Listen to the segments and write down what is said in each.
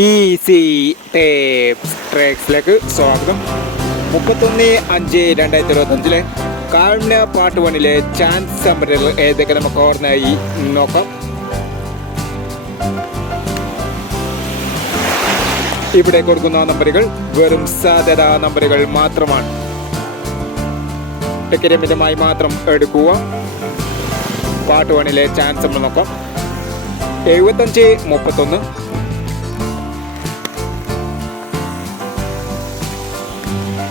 Easy tapes ട്രാക്സിലേക്ക് സ്വാഗതം. മുപ്പത്തൊന്ന് അഞ്ച് രണ്ടായിരത്തി ഇരുപത്തഞ്ചിലെ കാരുണ്യ പാട്ട് വണ്ണിലെ ചാൻസ് സംഭരങ്ങൾ ഏതൊക്കെ നമുക്ക് ഓർമ്മയായി നോക്കാം. ഇവിടെ കൊടുക്കുന്ന നമ്പറുകൾ വെറും സാധ്യത നമ്പറുകൾ മാത്രമാണ്. മിതമായി മാത്രം എടുക്കുക. പാർട്ട് വണ്ണിലെ ചാൻസ് നമ്മൾ നോക്കാം. എഴുപത്തഞ്ച് മുപ്പത്തൊന്ന്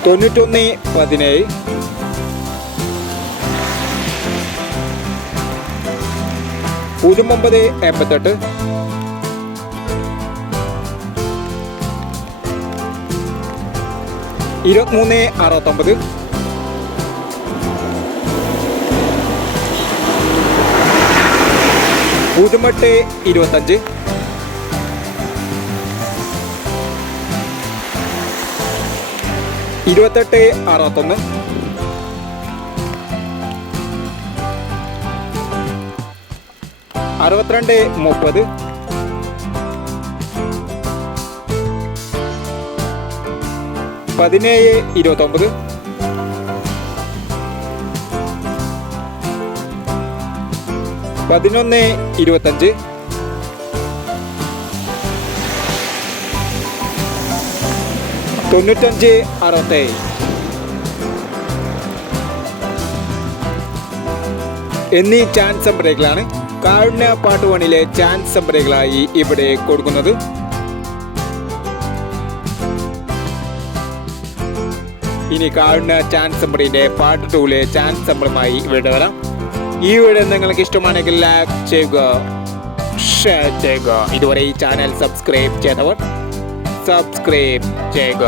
തൊണ്ണൂറ്റൊന്ന് പതിനേഴ്. പൂജ്യം ഒമ്പത് എൺപത്തെട്ട്. ഇരുപത്തിമൂന്ന് അറുപത്തൊമ്പത്. പൂജ്യം എട്ട് ഇരുപത്തഞ്ച്. ഇരുപത്തെട്ട് അറുപത്തൊന്ന്. അറുപത്തിരണ്ട് മുപ്പത്. പതിനേഴ് ഇരുപത്തൊമ്പത്. പതിനൊന്ന് ഇരുപത്തഞ്ച്. തൊണ്ണൂറ്റഞ്ച് അറുപത്തേഴ്. എന്നീ ചാൻസ് നമ്പറുകളാണ് കാരുണ്യ പാട്ട് വണിലെ ചാൻസ് നമ്പറുകളായി ഇവിടെ കൊടുക്കുന്നത്. ഇനി കാരുണ്യ ചാൻസ് നമ്പറിന്റെ പാട്ട് ടൂലെ ചാൻസ് നമ്പറുമായി ഇവിടെ വരാം. ഈ വീഡിയോ നിങ്ങൾക്ക് ഇഷ്ടമാണെങ്കിൽ ലൈക്ക് ചെയ്യുക ഷെയർ ചെയ്യുക. ഇതുവരെ ഈ ചാനൽ സബ്സ്ക്രൈബ് ചെയ്തവർ സബ്സ്ക്രൈബ് ചെയ്യുക